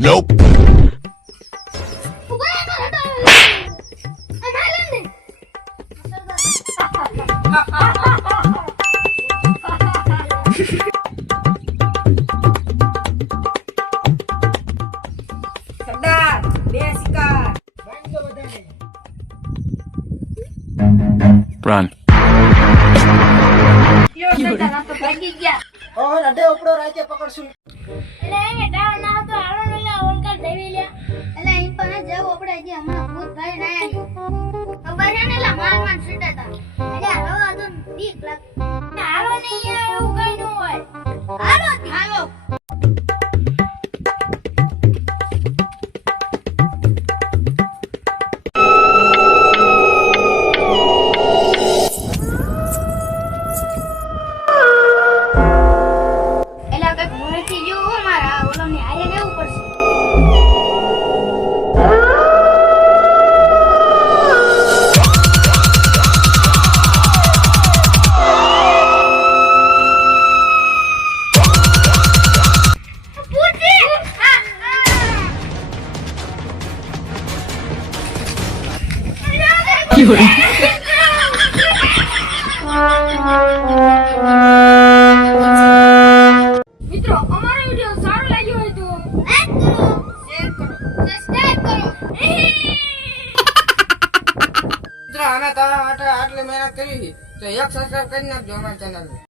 Nope. સરદાર બે શિકાર Run. યો સરદાર આ તો ભાગી ગયા ઓહો રડે ઉપડો રાજ્ય પકડશું એટલે એ ડાવ ના તો આલો ને લે ઓલકા દેવી લે એટલે ઈ પણ જવ આપણે જે હમણાં ભૂત ભાઈ ના આવ્યો ખબર છે ને લા માન છૂટા તા એટલે હવે તો બીક લાગ હાલો ને યાર એવું કઈ ન હોય હાલો હાલો મિત્રો અમારો વિડિયો સારો લાગ્યો હોય તો લાઈક કરો શેર કરો સબસ્ક્રાઇબ કરો મિત્રો અમે તમારા માટે આટલી મહેનત કરી તો એક સબસ્ક્રાઇબ કરી નાખજો અમારા ચેનલને